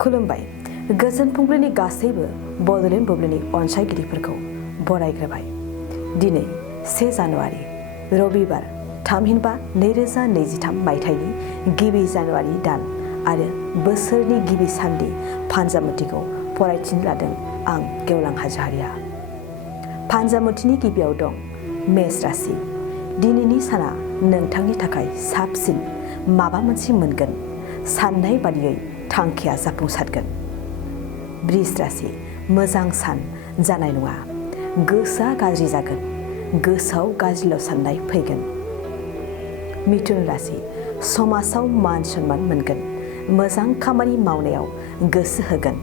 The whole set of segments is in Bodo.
खुलुमबाय गोजोन फुंबिलिनि गासैबो बड'लेण्ड बुब्लिनि अनसायगिरिफोरखौ बरायग्रोबाय। दिनै 1 जानुवारि रबिबार थामहिनबा 2023 मायथाइनि गिबि जानुवारि दान आरो बोसोरनि गिबि साननि फानजामुथिखौ फरायथिनो लादों आं गेवलां हाजोहारिया। फानजामुथिनि गिबियाव दं मेष राशि। दिनैनि साना नोंथांनि थाखाय साबसिन माबा मोनसे मोनगोन, साननाय बादियै थांखिया जाफुंसारगोन। बृष राशि। मोजां सान जानाय नङा, गोसोआ गाज्रि जागोन, गोसोआव गाज्रिल' साननाय फैगोन। मिथुन राशि। समाजाव मान सन्मान मोनगोन, मोजां खामानि मावनायाव गोसो होगोन,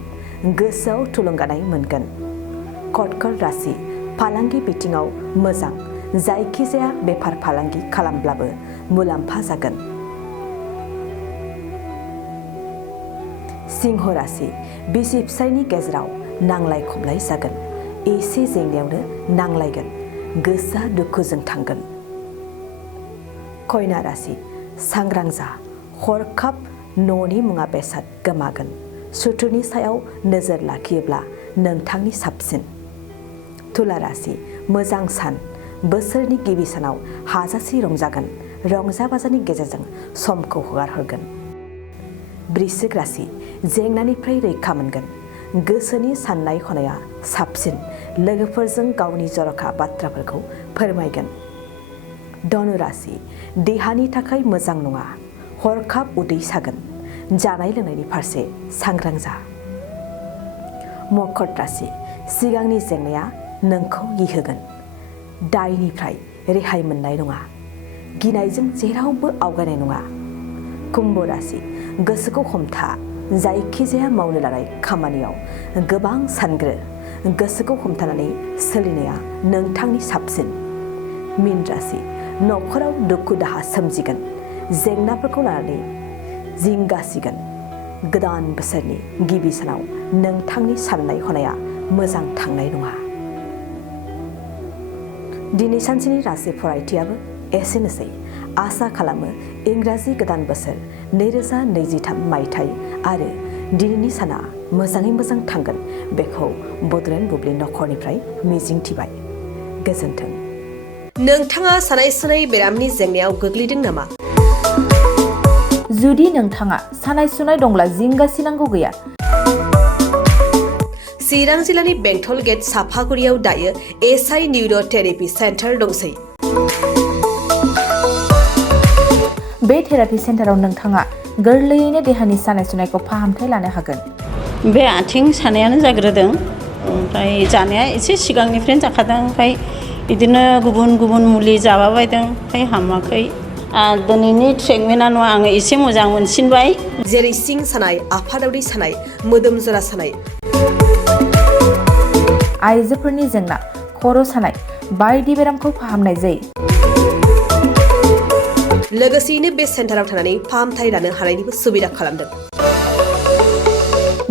गोसोआव थुलुंगानाय मोनगोन। कर्कट राशि। फालांगि बिथिङाव मोजां, जायखिजाया बेफार फालांगि खालामब्लाबो मुलाम्फा जागोन। सिंह राशि। बिसि फिसायनि गेजेराव नांलाय खमलाय जागोन, एसे जेंनायावनो नांलायगोन, गोसोआ दुखुजों थांगोन। कन्या राशि। सांग्रां जा, हरखाब न'नि मुवा बेसाद गोमागोन, सुथुरनि सायाव नोजोर लाखियोब्ला नोंथांनि साबसिन। तुला राशि। मोजां सान, बोसोरनि गिबि सानाव हाजासे रंजागोन, रंजा बाजानि गेजेरजों समखौ हगारहरगोन। वृश्चिक राशि। जेंनानिफ्राय रैखा मोनगोन, गोसोनि साननाय हनाया साबसिन, लोगोफोरजों गावनि जर'खा बाथ्राफोरखौ फोरमायगोन। धनु राशि। देहानि थाखाय मोजां नङा, हरखाब उदै सागोन, जानाय लोंनायनि फारसे सांग्रां जा। मकर राशि। सिगांनि जेंनाया नोंखौ गिहोगोन, दायनिफ्राय रेहाय मोननाय नङा, गिनायजों जेरावबो आवगायनाय नङा। कुम्भ राशि। गोसोखौ हमथा, जायखिजाया मावनो लानाय खामानियाव गोबां सानग्रो, गोसोखौ हमथानानै सोलिनाया नोंथांनि साबसिन। मीन राशि। न'खराव दुखु दाहा सोमजिगोन, जेंनाफोरखौ लानानै जिंगासिगोन। गोदान बोसोरनि गिबि सानाव नोंथांनि साननाय हनाया मोजां थांनाय नङा। दिनै सानसेनि राशि फरायथियाबो एसेनोसै। आसा खालामो इंराजि गोदान बोसोर 2023 मायथाइ आरो दिनैनि साना मोजाङै मोजां थांगोन, बेखौ बड'लेण्ड बुब्लि नखरनिफ्राय मिजिंथिबाय। गोजोन्थों। नोंथाङा सानाय सुनाय बेरामनि जेंनायाव गोग्लैदों नामा? जुदि नोंथाङा सानाय सुनाय दंब्ला जिंगासिनांगौ गैया। चिरां जिल्लानि बेंटल गेट साफागुरियाव दायो एसआइ निउर' थेरापि सेन्टार दंसै। बे थेरापि सेन्टाराव नोंथाङा गोरलैयैनो देहानि सानाय सुनायखौ फाहामथाय लानो हागोन। बे आथिं सानायानो जाग्रोदों, ओमफ्राय जानाया एसे सिगांनिफ्रायनो जाखादों, ओमफ्राय बिदिनो गुबुन गुबुन मुलि जाबाबायदों, ओमफ्राय हामाखै। दिनैनि ट्रिटमेन्टआ नङा, आङो एसे मोजां मोनसिनबाय। जेरै सिं सानाय, आफादावरि सानाय, मोदोम जरा सानाय, आइजोफोरनि जेंना, खर' सानाय बायदि बेरामखौ फाहामनाय जायो। लोगोसेयैनो बे सेन्टाराव थानानै फाहामथाय लानो हानायनिबो सुबिदा खालामदों।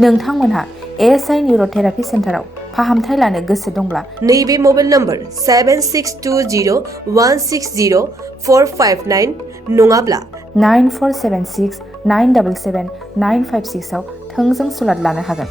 नोंथांमोनहा एसआइ निउर' थेरापि सेन्टाराव फाहामथाय लानो गोसो दंब्ला नैबे मबाइल नम्बर 7620160459 नङाब्ला 9476977956 आव थोंजों सुलाद लानो हागोन।